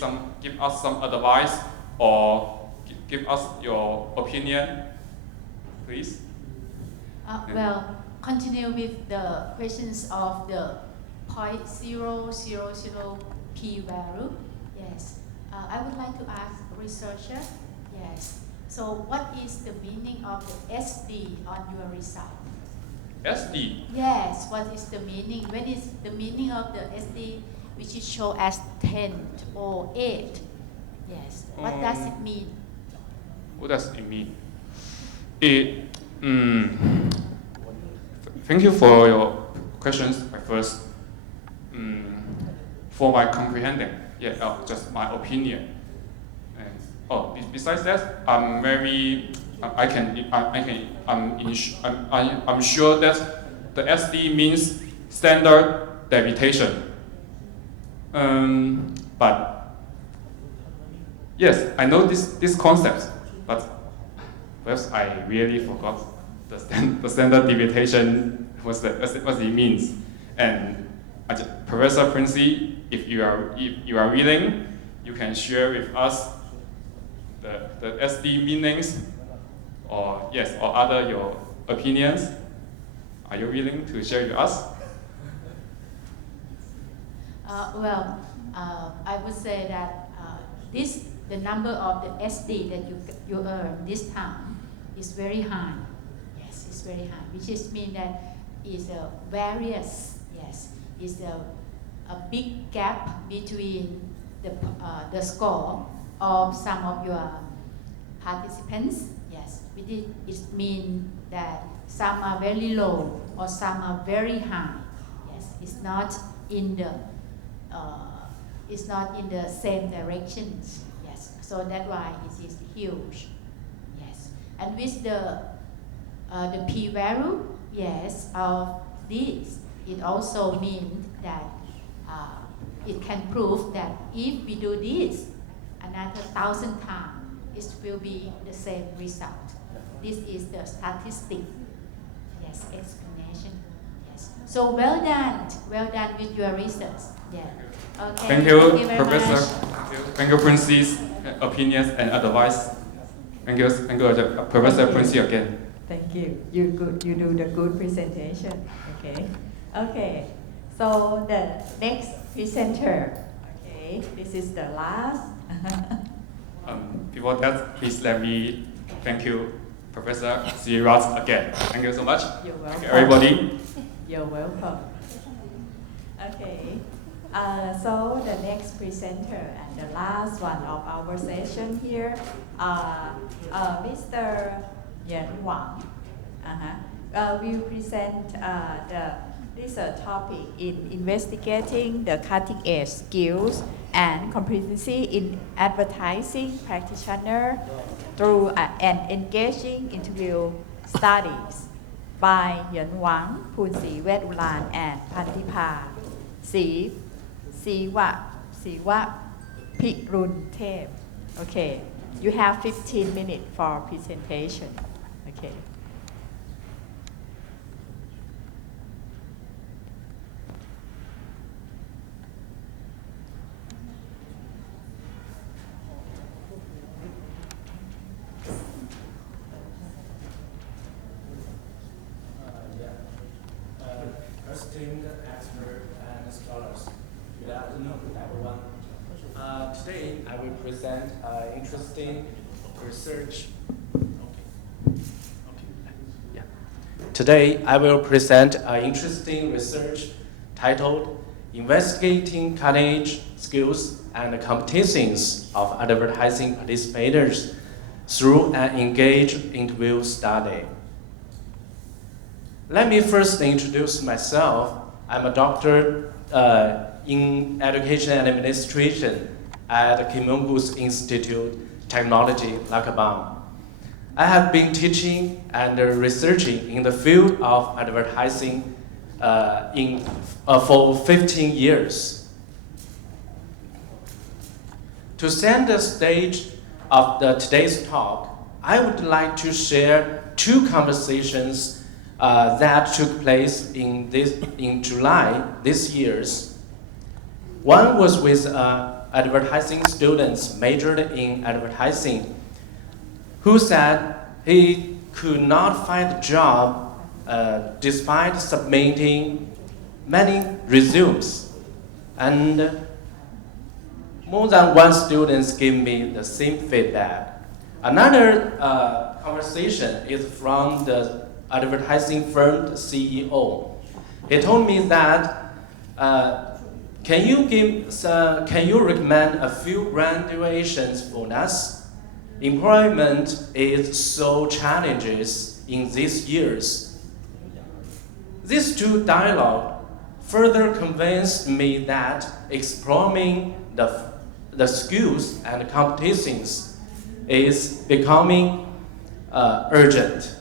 some advice or give us your opinion, please? Well, continue with the questions of the 0.000 p-value. Yes. I would like to ask researcher. Yes. So what is the meaning of the SD on your result? SD. Yes. What is the meaning? When is the meaning of the SD which is shown as 10 or 8? Yes. What does it mean? What does it mean? Thank you for your questions at first. For my comprehending, just my opinion. And besides that, I'm sure that the SD means standard deviation. But yes, I know this concept, but perhaps I really forgot the standard deviation, what it means. And Professor Princey, if you are willing, you can share with us the SD meanings, or other your opinions. Are you willing to share with us? I would say that the number of the SD that you earn this time is very high. Yes, it's very high, which is mean that is a various. Yes, is a big gap between the score of some of your participants. Yes, it means that some are very low or some are very high. Yes, it's not in the same directions. Yes, so that's why it is huge. Yes, and with the p-value, yes, of this, it also means that it can prove that if we do this another 1,000 times, it will be the same result. This is the statistic. Yes, explanation. Yes. So well done with your research. Yeah. Okay. Thank you, very Professor. much. Thank you, Princey's opinions and advice. Thank you, Professor Princey again. Thank you. You do the good presentation. Okay. So the next presenter. Okay. This is the last. Before that, please let me thank you, Professor Srirat again. Thank you so much. You're welcome. Thank you, everybody. You're welcome. Okay. So the next presenter and the last one of our session here, Mr. Yan Wang. Will present this topic in investigating the cutting-edge skills and competency in advertising practitioner through an engaging interview studies by Yan Wang, Punsi Wetulan, and Pantipa Siwa Pirun Tep. Okay, you have 15 minutes for presentation. Okay. Esteemed experts and scholars, good afternoon, everyone. Today, I will present interesting research. Today, I will present interesting research titled "Investigating Cutting-Edge Skills and Competencies of Advertising Participators Through an Engaged Interview Study." Let me first introduce myself. I'm a doctor in education and administration at Kim Il-sung Institute Technology, Lakabang. I have been teaching and researching in the field of advertising for 15 years. To set the stage of today's talk, I would like to share two conversations that took place in July this year. One was with advertising students majored in advertising, who said he could not find a job despite submitting many resumes. And more than one student gave me the same feedback. Another conversation is from the advertising firm CEO. He told me that, can you recommend a few graduations for us? Employment is so challenges in these years. These two dialogues further convinced me that exploring the skills and competencies is becoming urgent.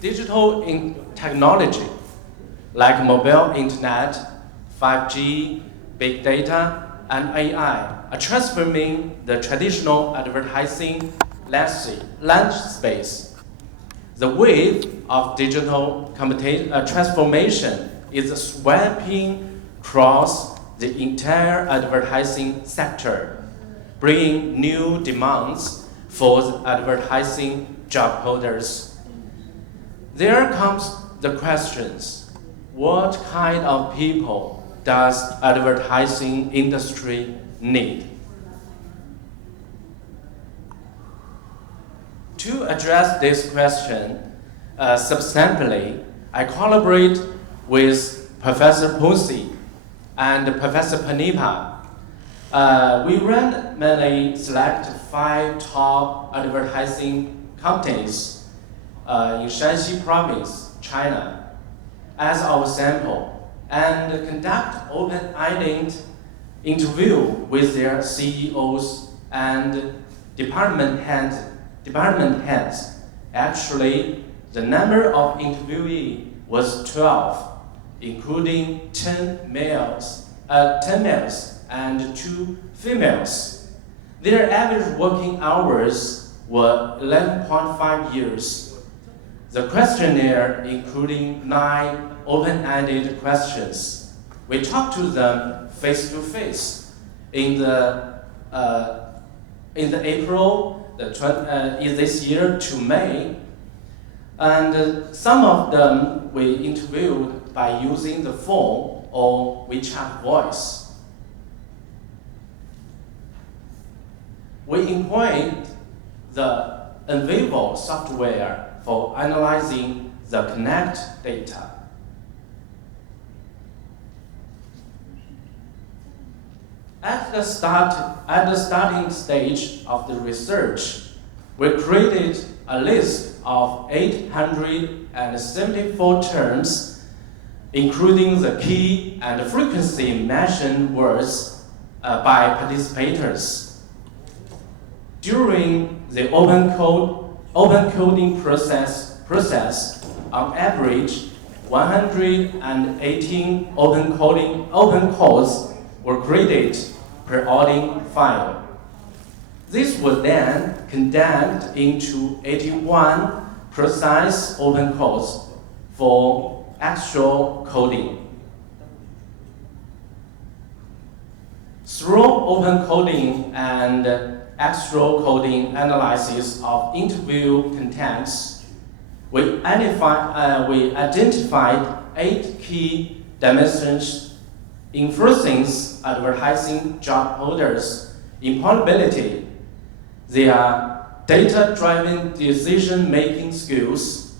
Digital technology, like mobile internet, 5G, big data, and AI, are transforming the traditional advertising landscape. The wave of digital transformation is sweeping across the entire advertising sector, bringing new demands for the advertising job holders. There comes the questions: what kind of people does advertising industry need? To address this question substantially, I collaborate with Professor Punsi and Professor Panipa. We randomly select 5 top advertising companies in Shanxi province, China, as our sample, and conduct open-ended interview with their CEOs and department heads. Actually, the number of interviewees was 12, including 10 males and 2 females. Their average working hours were 11.5 years. The questionnaire including 9 open-ended questions. We talked to them face to face in the April this year to May, and some of them we interviewed by using the phone or WeChat voice. We employed the Envivo software for analyzing the connect data. At the starting stage of the research, we created a list of 874 terms, including the key and frequency mentioned words by participators. During the open coding process, on average, 118 open codes were created per audio file. This was then condensed into 81 precise open codes for actual coding. Through open coding and actual coding analysis of interview contents, we identified 8 key dimensions influencing advertising job holders' employability. They are data-driven decision-making skills,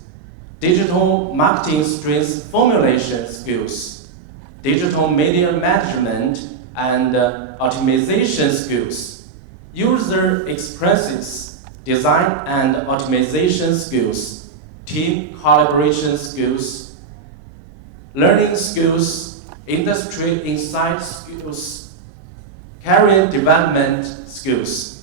digital marketing strengths formulation skills, digital media management and optimization skills, user experiences, design and optimization skills, team collaboration skills, learning skills, industry insight skills, career development skills.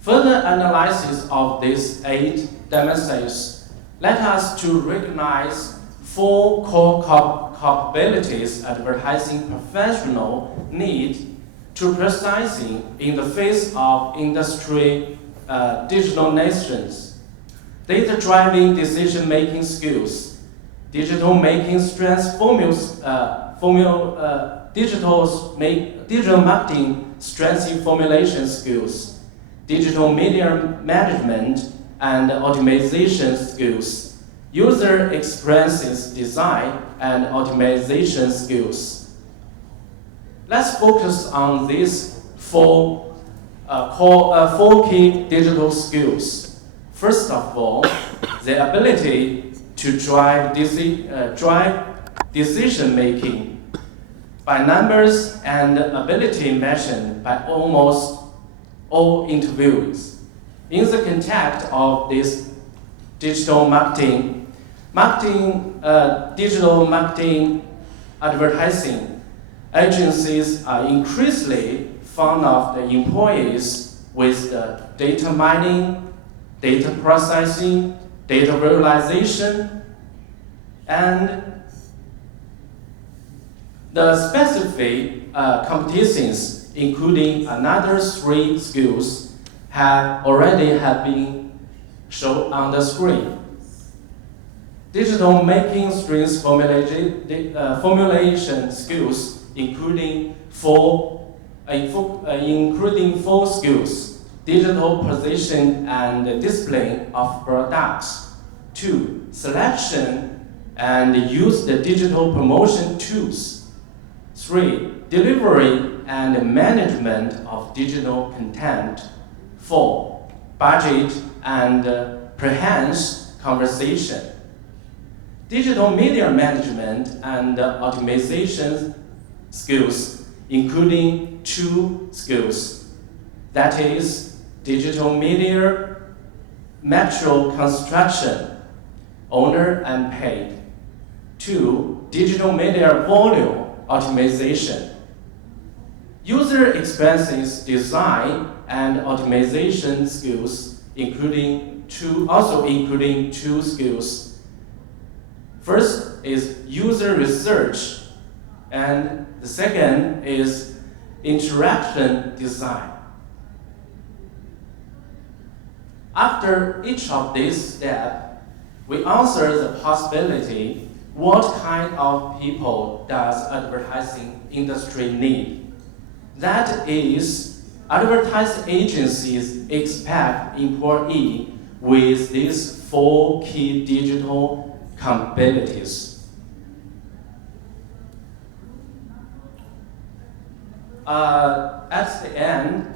Further analysis of these 8 dimensions led us to recognize 4 core capabilities advertising professionals need to precisely in the face of industry digital nations: data-driving decision-making skills, digital making strengths digital marketing strategy formulation skills, digital media management and optimization skills, user experiences design and optimization skills. Let's focus on these 4 key digital skills. First of all, the ability to drive decision making by numbers and ability mentioned by almost all interviewees. In the context of this digital marketing advertising, agencies are increasingly fond of the employees with the data mining, data processing, data visualization, and the specific competitions, including another 3 skills, have been shown on the screen. Digital making strengths formulation skills, including 4 skills: digital position and display of products. 2, selection and use the digital promotion tools. 3, delivery and management of digital content. 4, budget and prehense conversation. Digital media management and optimization skills, including 2 skills, that is, digital media metro construction, owner and paid. 2, digital media volume optimization. User experiences design and optimization skills, including 2 skills. First is user research, and the second is interaction design. After each of these steps, we answer the possibility: what kind of people does advertising industry need? That is, advertising agencies expect employees with these 4 key digital capabilities. At the end,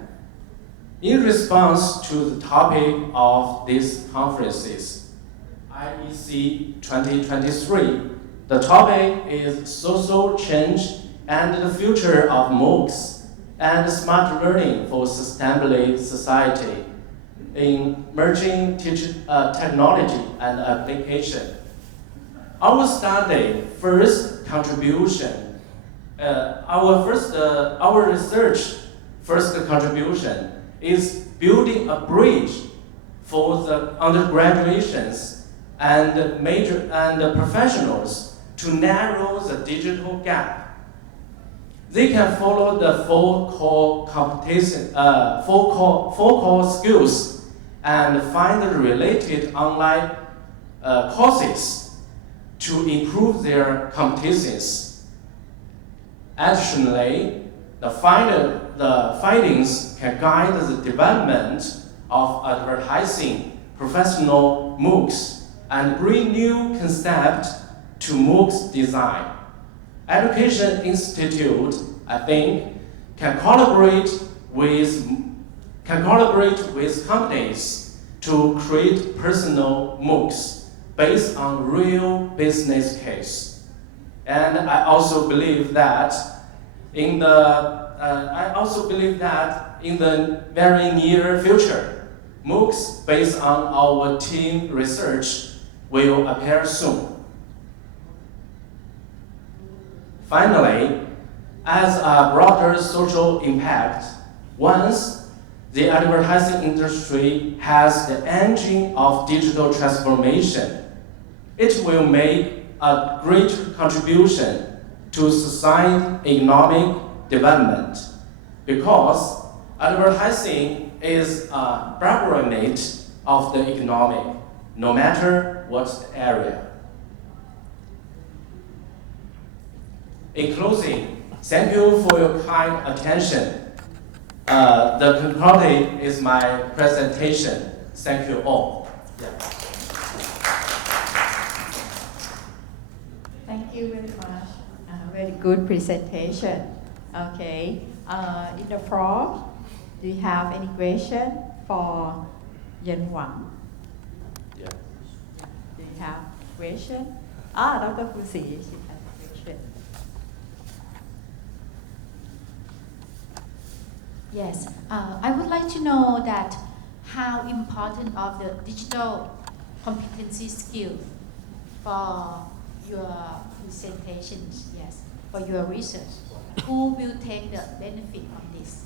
In response to the topic of these conferences, IEC 2023, the topic is social change and the future of MOOCs and smart learning for sustainable society in merging technology and application. Our study first contribution, our research first contribution is building a bridge for the undergraduates and major and professionals to narrow the digital gap. They can follow the four core skills and find the related online courses to improve their competencies. Additionally, the findings can guide the development of advertising professional MOOCs and bring new concepts to MOOCs design. Education Institute, I think, can collaborate with companies to create personal MOOCs based on real business case. And I also believe that in the very near future, MOOCs based on our team research will appear soon. Finally, as a broader social impact, once the advertising industry has the engine of digital transformation, it will make a great contribution to society economic development, because advertising is a predominant of the economic, no matter what area. In closing, thank you for your kind attention. The concluding is my presentation. Thank you all. Yeah. Thank you very much. Very good presentation. Okay. In the floor, do you have any question for Yen Wang? Yeah. Do you have question? Dr. Fusi, she has a question. Yes, I would like to know that how important of the digital competency skill for your presentations, yes, for your research. Who will take the benefit from this?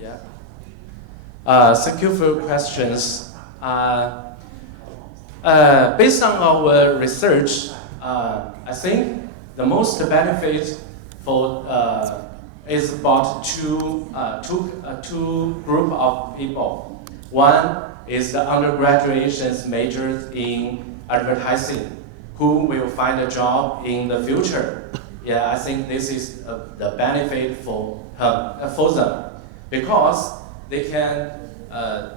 Yeah. Thank you for your questions. Based on our research, I think the most benefit for is about two group of people. One is the undergraduates majors in advertising, who will find a job in the future. Yeah, I think this is the benefit for them, because they can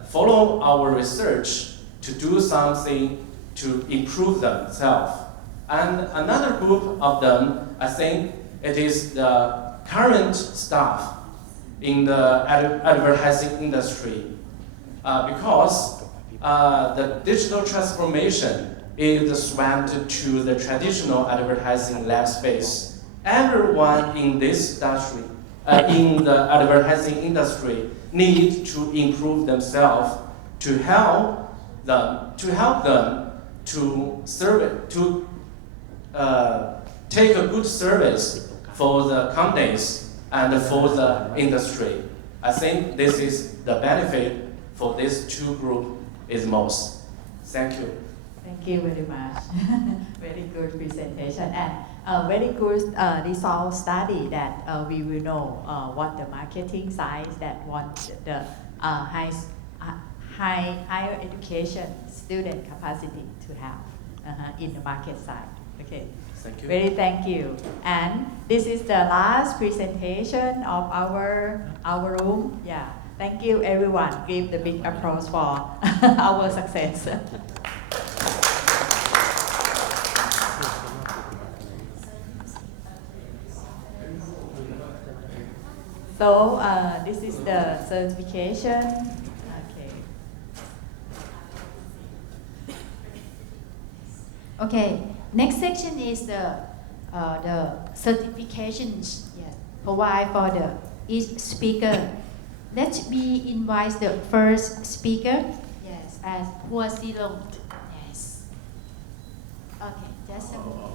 follow our research to do something to improve themselves. And another group of them, I think it is the current staff in the advertising industry, because the digital transformation is swamped to the traditional advertising lab space. Everyone in this industry, in the advertising industry, need to improve themselves to help them to take a good service for the companies and for the industry. I think this is the benefit for these two groups is most. Thank you. Thank you very much. Very good presentation and very good result study that we will know what the marketing side that want the higher education student capacity to have in the market side. Okay. Thank you. Very thank you. And this is the last presentation of our room. Yeah. Thank you everyone. Give the big applause for our success. So this is the certification. Okay. Okay, next section is the certifications, yes, provide for the each speaker. Let me invite the first speaker, yes, as Hua Silong. Yes. Okay, just a minute.